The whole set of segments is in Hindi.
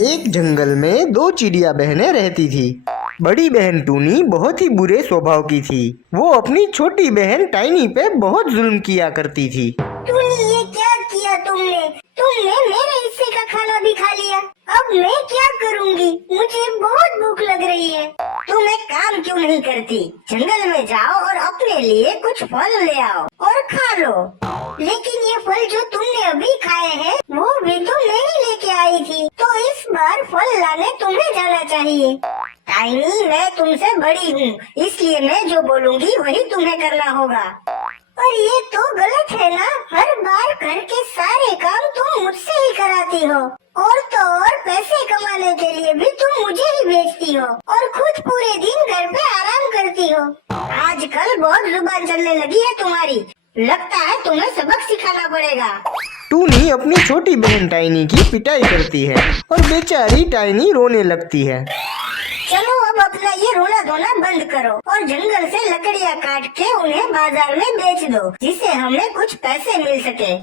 एक जंगल में दो चिड़िया बहनें रहती थी। बड़ी बहन टूनी बहुत ही बुरे स्वभाव की थी। वो अपनी छोटी बहन टाइनी पे बहुत जुल्म किया करती थी। टूनी, ये क्या किया तुमने? तुमने मेरे हिस्से का खाना भी खा लिया। अब मैं क्या करूंगी? मुझे बहुत भूख लग रही है। तुम एक काम क्यों नहीं करती? जंगल में जाओ और अपने लिए कुछ फल ले आओ और खा लो। लेकिन ये फल जो तुमने अभी खाए हैं वो भी तो मैं ही लेके आई थी, तो इस बार फल लाने तुम्हें जाना चाहिए। टाइनी, मैं तुमसे बड़ी हूँ, इसलिए मैं जो बोलूँगी वही तुम्हें करना होगा। पर ये तो गलत है ना? हर बार घर के सारे काम तुम मुझसे ही कराती हो, और तो और पैसे कमाने के लिए भी तुम मुझे ही भेजती हो और खुद पूरे दिन घर पे आराम करती हो। आजकल बहुत जुबान चलने लगी है तुम्हारी। लगता है तुम्हें सबक सिखाना पड़ेगा। टूनी अपनी छोटी बहन टाइनी की पिटाई करती है और बेचारी टाइनी रोने लगती है। चलो अब अपना ये रोना धोना बंद करो और जंगल से लकड़ियाँ काट के उन्हें बाजार में बेच दो, जिससे हमें कुछ पैसे मिल सके।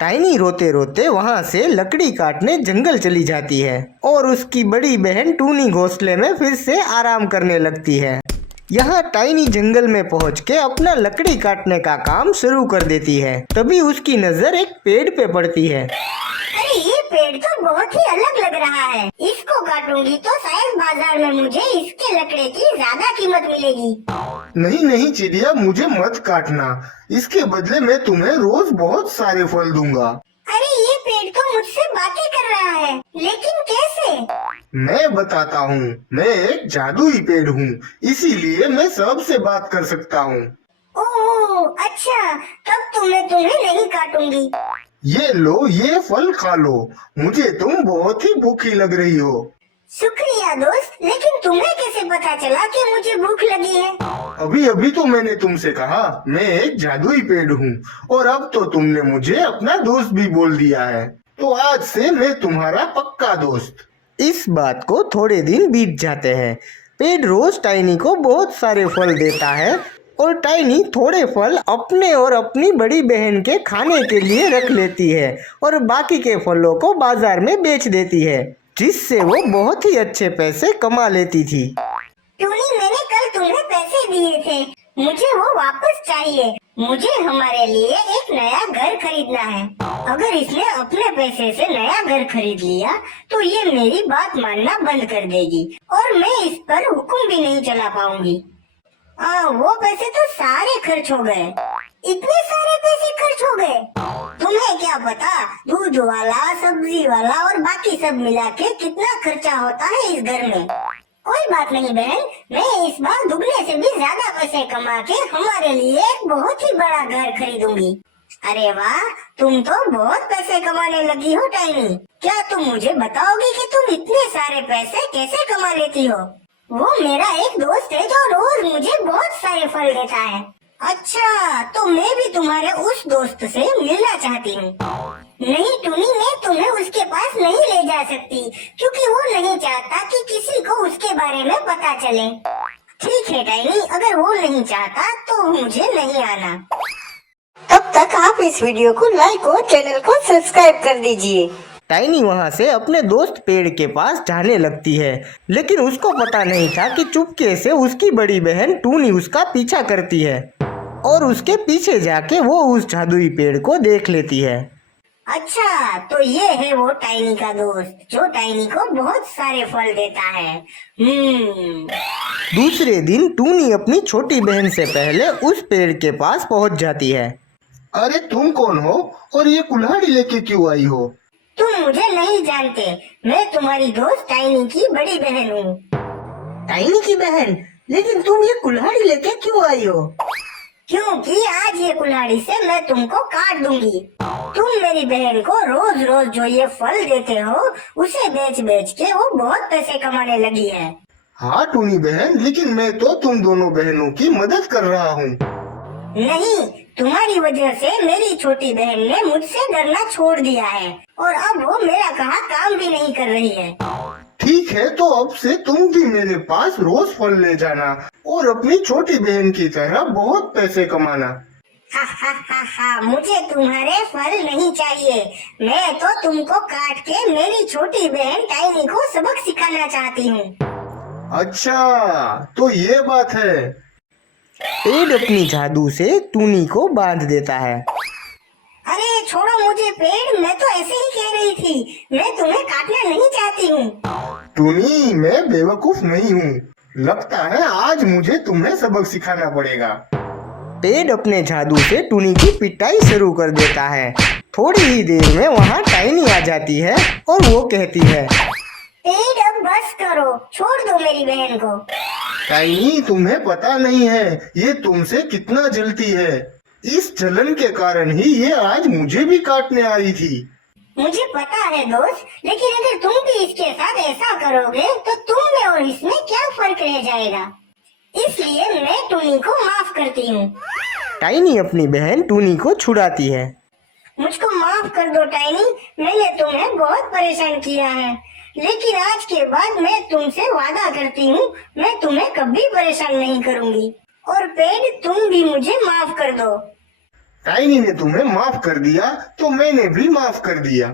टाइनी रोते रोते वहाँ से लकड़ी काटने जंगल चली जाती है और उसकी बड़ी बहन टूनी घोंसले में फिर से आराम करने लगती है। यहाँ टाइनी जंगल में पहुँच के अपना लकड़ी काटने का काम शुरू कर देती है। तभी उसकी नजर एक पेड़ पे पड़ती है। अरे, ये पेड़ तो बहुत ही अलग लग रहा है। इसको काटूंगी तो शायद बाजार में मुझे इसके लकड़े की ज्यादा कीमत मिलेगी। नहीं नहीं चिड़िया, मुझे मत काटना। इसके बदले मैं तुम्हें रोज बहुत सारे फल दूंगा। अरे, ये पेड़ तो मुझसे बातें कर रहा है, लेकिन कैसे? मैं बताता हूँ। मैं एक जादुई पेड़ हूँ, इसीलिए मैं सबसे बात कर सकता हूँ। ओह अच्छा, तब तो मैं तुम्हें नहीं काटूंगी। ये लो, ये फल खा लो। मुझे तुम बहुत ही भूखी लग रही हो। शुक्रिया दोस्त, लेकिन तुम्हें कैसे पता चला कि मुझे भूख लगी है? अभी अभी तो मैंने तुमसे कहा मैं एक जादुई पेड़ हूँ, और अब तो तुमने मुझे अपना दोस्त भी बोल दिया है। तो आज से मैं तुम्हारा पक्का दोस्त। इस बात को थोड़े दिन बीत जाते हैं। पेड़ रोज टाइनी को बहुत सारे फल देता है और टाइनी थोड़े फल अपने और अपनी बड़ी बहन के खाने के लिए रख लेती है और बाकी के फलों को बाजार में बेच देती है, जिससे वो बहुत ही अच्छे पैसे कमा लेती थी। टूनी, मैंने कल तुम्हें पैसे दिए थे, मुझे वो वापस चाहिए। मुझे हमारे लिए एक नया घर खरीदना है। अगर इसने अपने पैसे से नया घर खरीद लिया तो ये मेरी बात मानना बंद कर देगी और मैं इस पर हुक्म भी नहीं चला पाऊंगी। वो पैसे तो सारे खर्च हो गए। इतने सारे पैसे खर्च हो गए? तुम्हें क्या पता दूध वाला, सब्जी वाला और बाकी सब मिला के कितना खर्चा होता है इस घर में। कोई बात नहीं बहन, मैं इस बार दुगने से भी ज्यादा पैसे कमा के हमारे लिए एक बहुत ही बड़ा घर खरीदूंगी। अरे वाह, तुम तो बहुत पैसे कमाने लगी हो टाइनी। क्या तुम मुझे बताओगी कि तुम इतने सारे पैसे कैसे कमा लेती हो? वो मेरा एक दोस्त है जो रोज मुझे बहुत सारे फल देता है। अच्छा, तो मैं भी तुम्हारे उस दोस्त से मिलना चाहती हूँ। नहीं टूनी, मैं तुम्हें उसके पास नहीं ले जा सकती क्योंकि वो नहीं चाहता कि किसी को उसके बारे में पता चले। ठीक है टाइनी, अगर वो नहीं चाहता तो मुझे नहीं आना। तब तक आप इस वीडियो को लाइक और चैनल को सब्सक्राइब कर दीजिए। टाइनी वहाँ से अपने दोस्त पेड़ के पास जाने लगती है, लेकिन उसको पता नहीं था कि चुपके से उसकी बड़ी बहन टूनी उसका पीछा करती है और उसके पीछे जाके वो उस जादुई पेड़ को देख लेती है। अच्छा, तो ये है वो टाइनी का दोस्त जो टाइनी को बहुत सारे फल देता है। दूसरे दिन टूनी अपनी छोटी बहन से पहले उस पेड़ के पास पहुँच जाती है। अरे तुम कौन हो और ये कुल्हाड़ी लेके क्यों आई हो? तुम मुझे नहीं जानते, मैं तुम्हारी दोस्त टाइनी की बड़ी बहन हूँ। टाइनी की बहन? लेकिन तुम ये कुल्हाड़ी लेके क्यों आई हो? क्योंकि आज ये कुल्हाड़ी से मैं तुमको काट दूंगी। तुम मेरी बहन को रोज रोज जो ये फल देते हो उसे बेच बेच के वो बहुत पैसे कमाने लगी है। हाँ टूनी बहन, लेकिन मैं तो तुम दोनों बहनों की मदद कर रहा हूँ। नहीं, तुम्हारी वजह से मेरी छोटी बहन ने मुझसे डरना छोड़ दिया है और अब वो मेरा कहा काम भी नहीं कर रही है। ठीक है, तो अब से तुम भी मेरे पास रोज फल ले जाना और अपनी छोटी बहन की तरह बहुत पैसे कमाना। हा हा हा हा, मुझे तुम्हारे फल नहीं चाहिए। मैं तो तुमको काट के मेरी छोटी बहन टाइनी को सबक सिखाना चाहती हूँ। अच्छा, तो ये बात है। पेड़ अपनी जादू से टूनी को बांध देता है। अरे छोड़ो मुझे पेड़, मैं तो ऐसे ही कह रही थी, मैं तुम्हें काटना नहीं चाहती हूँ। टूनी, मैं बेवकूफ नहीं हूँ। लगता है आज मुझे तुम्हें सबक सिखाना पड़ेगा। पेड़ अपने जादू से टूनी की पिटाई शुरू कर देता है। थोड़ी ही देर में वहाँ टाइनी आ जाती है और वो कहती है, पेड़ अब बस करो, छोड़ दो मेरी बहन को। टाइनी, तुम्हें पता नहीं है ये तुमसे कितना जलती है। इस जलन के कारण ही ये आज मुझे भी काटने आई थी। मुझे पता है दोस्त, लेकिन अगर तुम भी इसके साथ ऐसा करोगे तो तुम में और इसमें क्या फर्क रह जाएगा। इसलिए मैं टूनी को माफ करती हूँ। टाइनी अपनी बहन टूनी को छुड़ाती है। मुझको माफ कर दो टाइनी, मैंने तुम्हें बहुत परेशान किया है, लेकिन आज के बाद मैं तुमसे वादा करती हूँ, मैं तुम्हें कभी परेशान नहीं करूँगी। और पेड़, तुम भी मुझे माफ कर दो। टाइनी ने तुम्हें माफ कर दिया तो मैंने भी माफ कर दिया।